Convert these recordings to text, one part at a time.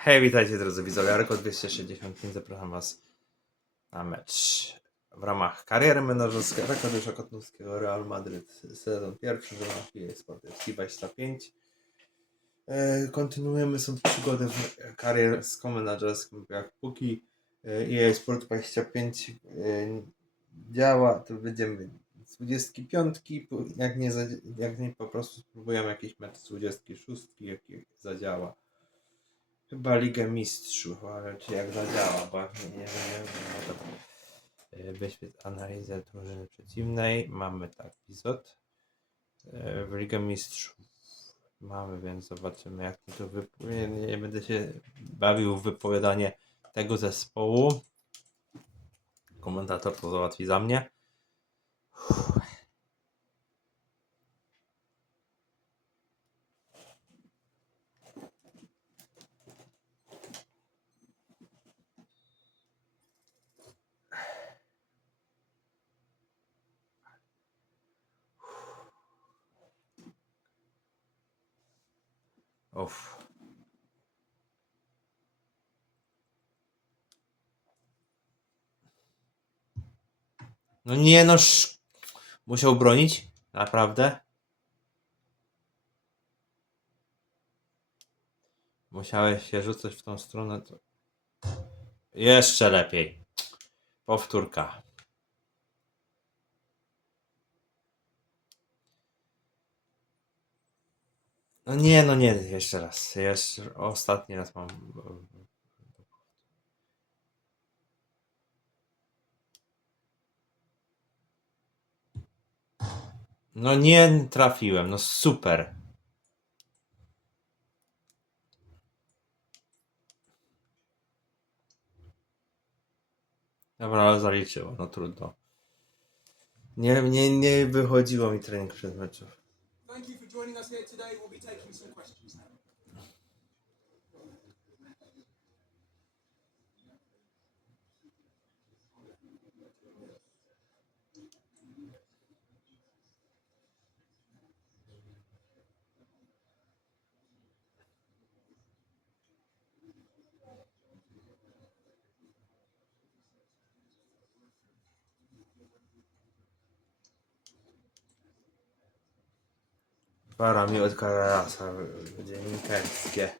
Hej, witajcie drodzy widzowie, Arko 265, zapraszam was na mecz w ramach kariery menedżerskiej Arkadiusza Kotnowskiego Real Madryt sezon pierwszy w ramach Sport FC 25. E, Kontynuujemy sobie przygodę w karierską menedżerską, jak póki e, EA Sport 25 e, działa, to będziemy z 25, po- jak nie, jak nie po prostu spróbujemy jakiś mecz z 26, jaki zadziała. Chyba Ligę Mistrzów, ale czy jak zadziała, bo nie, wiem, nie wiem. Wyświetl analizę drużyny przeciwnej. Mamy tak, epizod. E, W Ligę Mistrzów mamy, więc zobaczymy jak to wypłynie. Nie, nie będę się bawił w wypowiadanie tego zespołu. Komentator to załatwi za mnie. Uff. No nie no, sz... musiał bronić? Naprawdę? Musiałeś się rzucać w tą stronę, to... Jeszcze lepiej. Powtórka. No nie, no nie, jeszcze raz. Jeszcze ostatni raz mam. No nie trafiłem, no super. Dobra, ale zaliczyło, no trudno. Nie, nie, nie wychodziło mi trening przed meczem. Thank you for joining us here today. We'll be taking some Para mi od Karasa, dziennikarskie.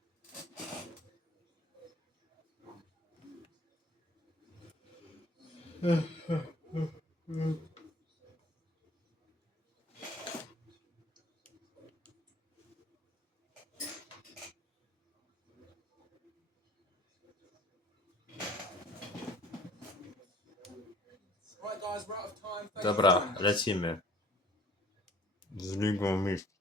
Dobra, lecimy. Z Ligą Mistrzów.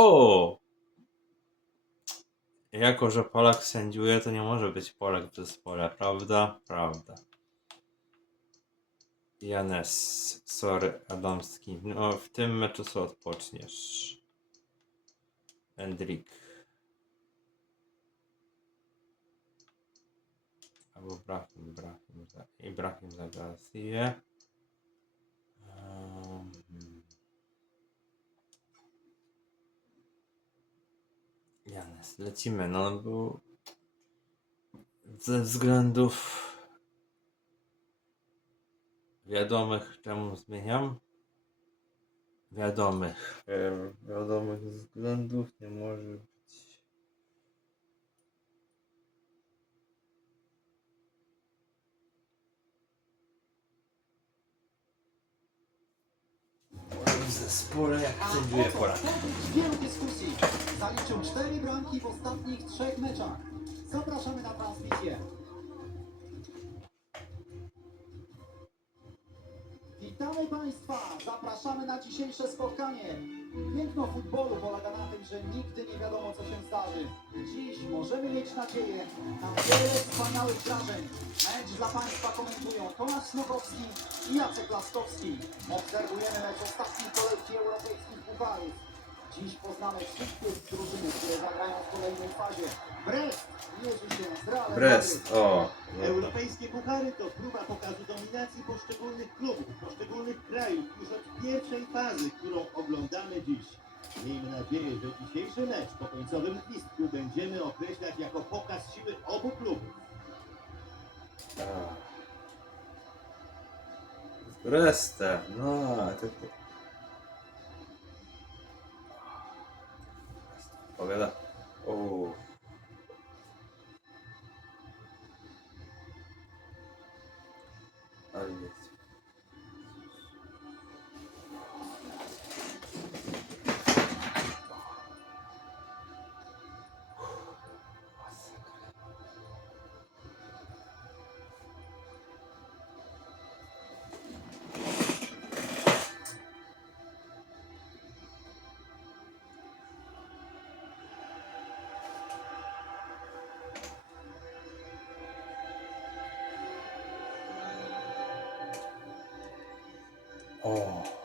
O! Jako, że Polak sędziuje, to nie może być Polak w zespole, prawda? Prawda. Janes, sorry, Adamski. No, w tym meczu co odpoczniesz. Endrik. Albo Brahim, Brahim, Ibrahim Zagasije. Um, Janes, lecimy, no bo ze względów wiadomych czemu zmieniam? Wiadomych. Wiadomych względów nie może w zespole jak sędziuje Polak Wielu dyskusji. Zaliczył cztery bramki w ostatnich trzech meczach. Zapraszamy na transmisję. Witamy Państwa. Zapraszamy na dzisiejsze spotkanie. Piękno futbolu polega na tym, że nigdy nie wiadomo co się zdarzy. Dziś możemy mieć nadzieję na wiele wspaniałych wrażeń. Mecz dla Państwa komentują Tomasz Snokowski i Jacek Laskowski. Obserwujemy mecz ostatniej kolejki europejskich pucharów. Dziś poznamy wszystkie drużyny, które zagrają w kolejnej fazie. Brest mierzy się z Realem Brest, Madryt. o. Europejskie puchary to próba pokazu dominacji poszczególnych klubów, poszczególnych krajów już od pierwszej fazy, którą oglądamy dziś. Miejmy nadzieję, że dzisiejszy mecz po końcowym gwizdku będziemy określać jako pokaz siły obu klubów. Z Brestem, no, to... Powiada. O. Ale jest. O.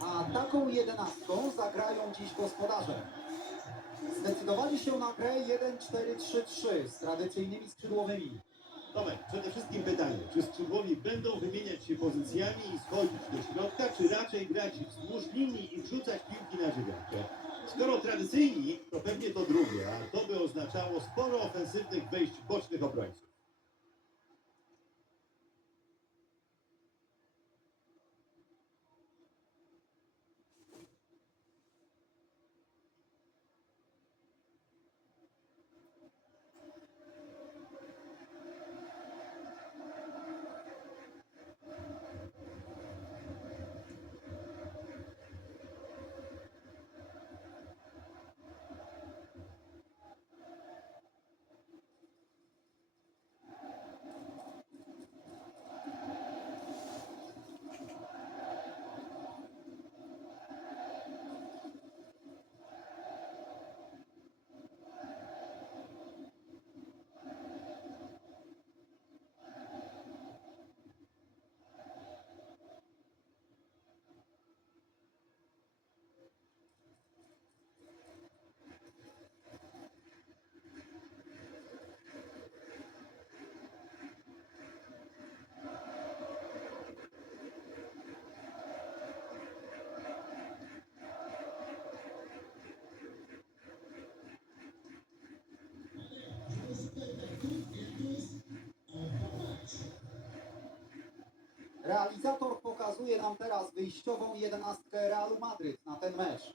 A taką jedenastką zagrają dziś gospodarze. Zdecydowali się na grę 1-4-3-3 z tradycyjnymi skrzydłowymi. Tomek, przede wszystkim pytanie, czy skrzydłowi będą wymieniać się pozycjami i schodzić do środka, czy raczej grać wzdłuż linii i wrzucać piłki na żywiarkę? Skoro tradycyjni, to pewnie to drugie, a to by oznaczało sporo ofensywnych wejść bocznych obrońców. Pokazuje nam teraz wyjściową jedenastkę Realu Madryt na ten mecz.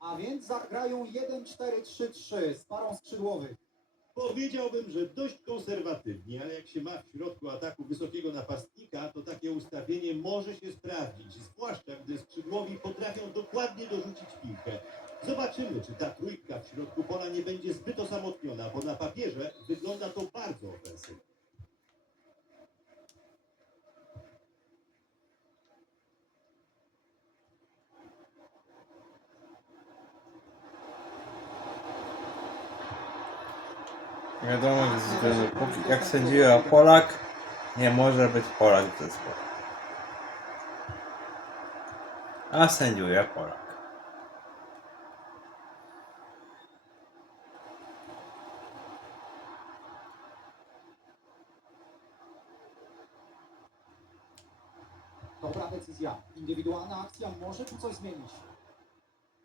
A więc zagrają 1-4-3-3 z parą skrzydłowych. Powiedziałbym, że dość konserwatywnie, ale jak się ma w środku ataku wysokiego napastnika, to takie ustawienie może się sprawdzić, zwłaszcza gdy skrzydłowi potrafią dokładnie dorzucić piłkę. Zobaczymy, czy ta trójka w środku pola nie będzie zbyt osamotniona, bo na papierze wygląda to bardzo ofensywnie. Wiadomo, że póki jak sędziła Polak, nie może być Polak w zespole. A sędziuje Polak. Dobra decyzja. Indywidualna akcja może tu coś zmienić.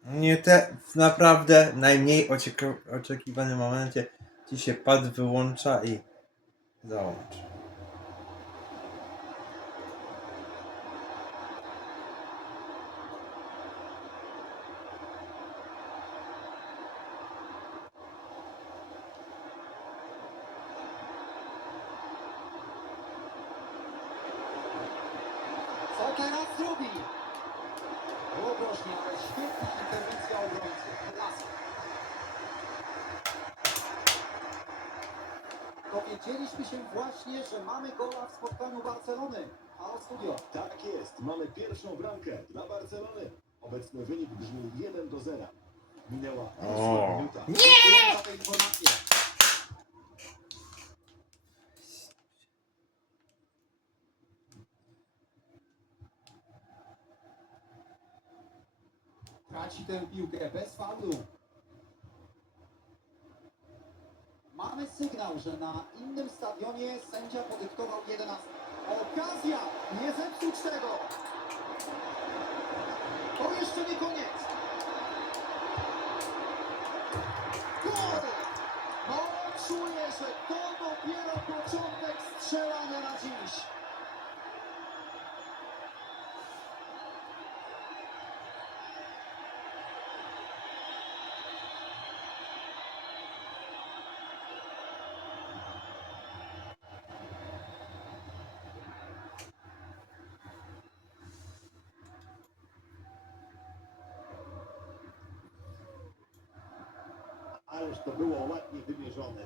Nie te w naprawdę najmniej oczekiwanym momencie ci się pad wyłącza i załącz. Co teraz zrobi? Było Dowiedzieliśmy się właśnie, że mamy gola w spotkaniu Barcelony. Halo studio. Tak jest, mamy pierwszą bramkę dla Barcelony. Obecny wynik brzmi 1 do 0. Minęła ósma minuta. Dziękuję za tę informację. Traci tę piłkę bez faulu. Mamy sygnał, że na innym stadionie sędzia podyktował 11. Okazja! Nie zepsuć tego! To jeszcze nie koniec! Gol! No, czuję, że to dopiero początek strzelania na dziś.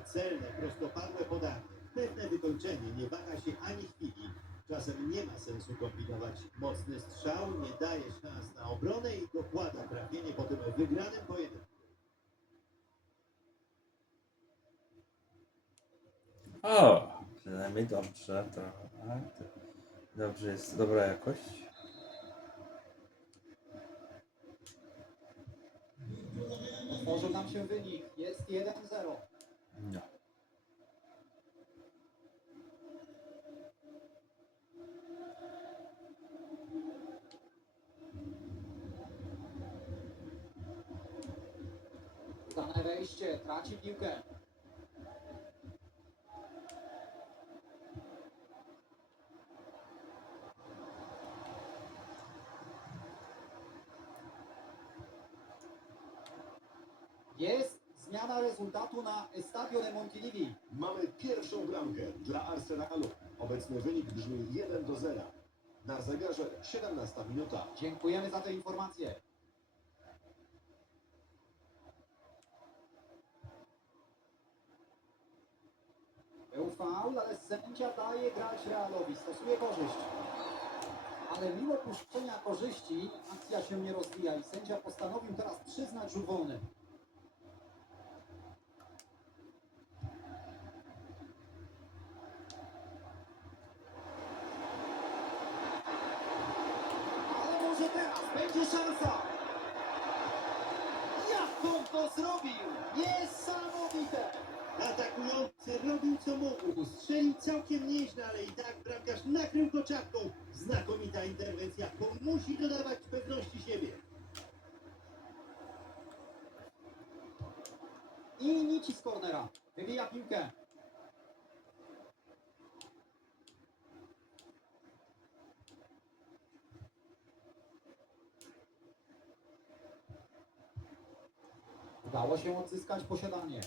Celne, prostopadłe podanie. Pewne wykończenie, nie waha się ani chwili. Czasem nie ma sensu kombinować. Mocny strzał nie daje szans na obronę i dokłada trafienie po tym wygranym pojedynku. O, przynajmniej dobrze, to tak. Dobrze jest, dobra jakość. Otworzył nam się wynik. Jest 1-0. No. Dane wejście, traci piłkę. Jest zmiana rezultatu na Estadio Montilivi. Mamy pierwszą bramkę dla Arsenalu. Obecny wynik brzmi 1 do 0. Na zegarze 17 minuta. Dziękujemy za tę informację. Był faul, ale sędzia daje grać Realowi, stosuje korzyść. Ale mimo puszczenia korzyści akcja się nie rozwija i sędzia postanowił teraz przyznać rzut wolny. Ale może teraz będzie Jak on to zrobił? Niesamowite! Atakujący robił co mógł. Strzelił całkiem nieźle, ale i tak bramkarz nakrył go czapką. Znakomita interwencja, bo musi dodawać pewności siebie. I nici z cornera. Wybija piłkę. Udało się odzyskać posiadanie.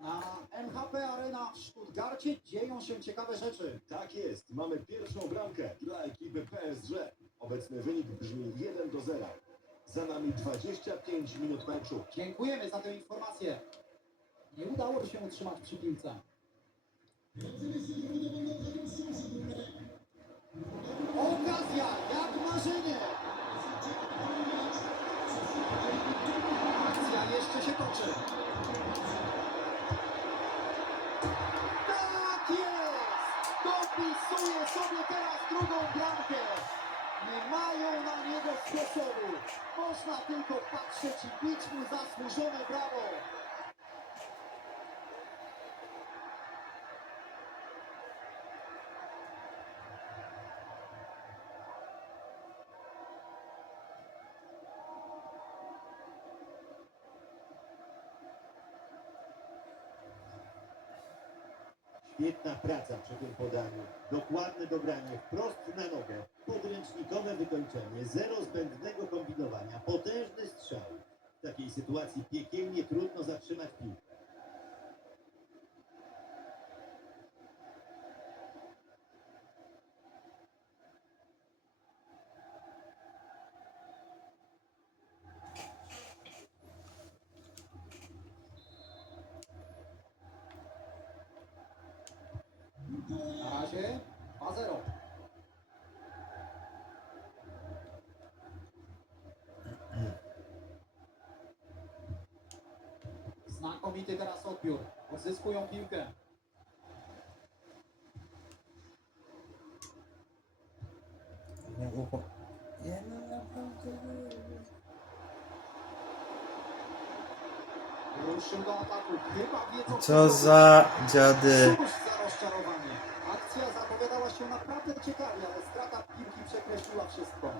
Na MHP Arena w Stuttgarcie dzieją się ciekawe rzeczy. Tak jest, mamy pierwszą bramkę dla ekipy PSG. Obecny wynik brzmi 1 do 0. Za nami 25 minut meczu. Dziękujemy za tę informację. Nie udało się utrzymać przy piłce. Tak jest! Dopisuje sobie teraz drugą bramkę. Nie mają na niego sposobu. Można tylko patrzeć i bić mu zasłużone brawo. Świetna praca przy tym podaniu. Dokładne dobranie wprost na nogę. Podręcznikowe wykończenie. Zero zbędnego kombinowania. Potężny strzał. W takiej sytuacji piekielnie trudno zatrzymać piłkę. Na razie 2-0. Znakomity teraz odbiór. Odzyskują piłkę. Nie ucho. Nie, no naprawdę. Ruszył do ataku. Chyba wiedzą Co za dziady. Cóż za rozczarowanie. Akcja zapowiadała się naprawdę ciekawie, ale strata piłki przekreśliła wszystko.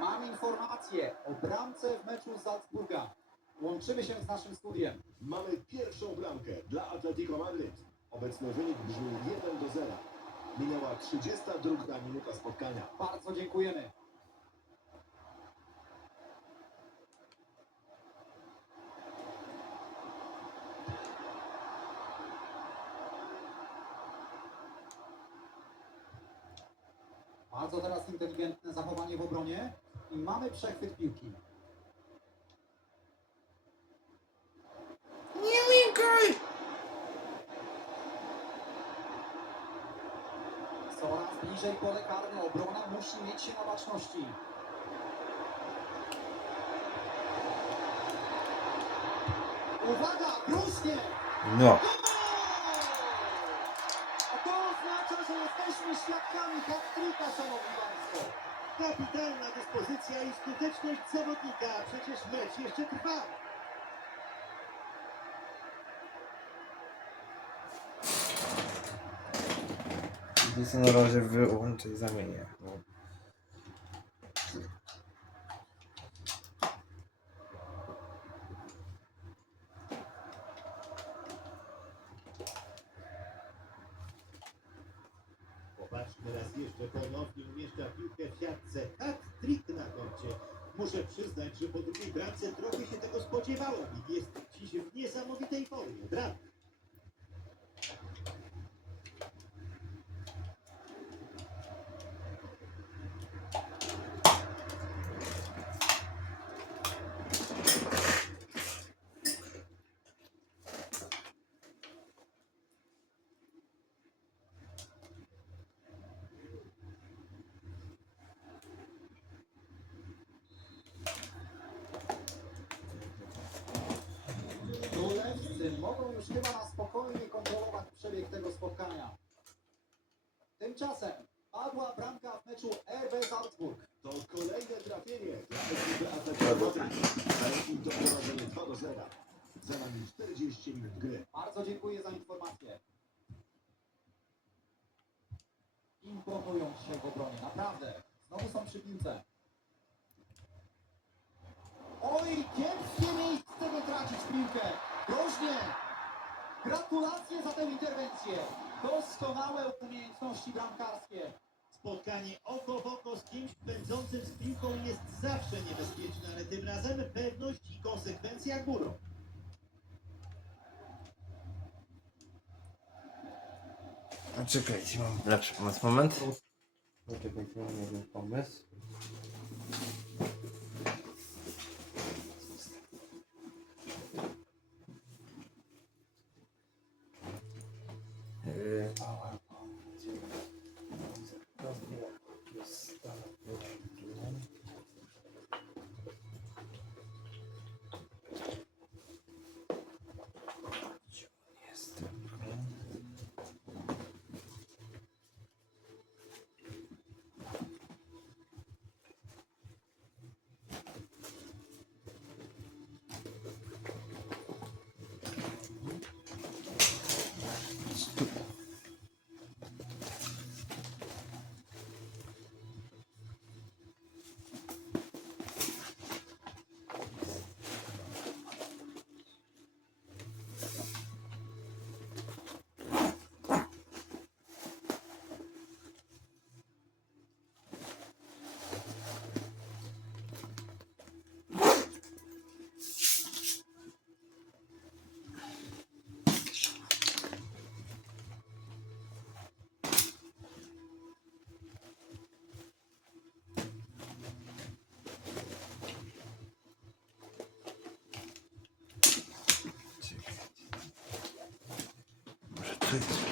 Mam informację o bramce w meczu z Salzburga. Łączymy się z naszym studiem. Mamy pierwszą bramkę dla Atletico Madryt. Obecny wynik brzmi 1 do 0. Minęła 32 minuta spotkania. Bardzo dziękujemy. Bardzo teraz inteligentne zachowanie w obronie i mamy przechwyt piłki. Bliżej pole karne. Obrona musi mieć się na baczności. Uwaga, brusnie! No. A to oznacza, że jesteśmy świadkami hat-tricka, szanowni państwo. Kapitalna dyspozycja i skuteczność zawodnika. Przecież mecz jeszcze trwa. To na razie wyłączę i zamienię. Popatrzmy raz jeszcze. Ponownie umieszcza piłkę w siatce. Hat-trick na koncie. Muszę przyznać, że po drugiej bramce trochę się tego spodziewałem. Jest dziś w niesamowitej formie. Brawo. Królewscy mogą już chyba na spokojnie kontrolować przebieg tego spotkania. Tymczasem padła bramka w meczu RB Salzburg. To kolejne trafienie dla ekipy. Daje im doprowadzenie 2 do 0. Za nami 40 minut gry. Bardzo dziękuję za informację. Imponują się w obronie, naprawdę. Znowu są przy piłce. Gratulacje za tę interwencję. Doskonałe umiejętności bramkarskie. Spotkanie oko w oko z kimś pędzącym z piłką jest zawsze niebezpieczne, ale tym razem pewność i konsekwencja górą. A czekajcie, mam lepszy pomysł. Moment. Poczekajcie, mam jeden pomysł. Moment,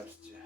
отверстие.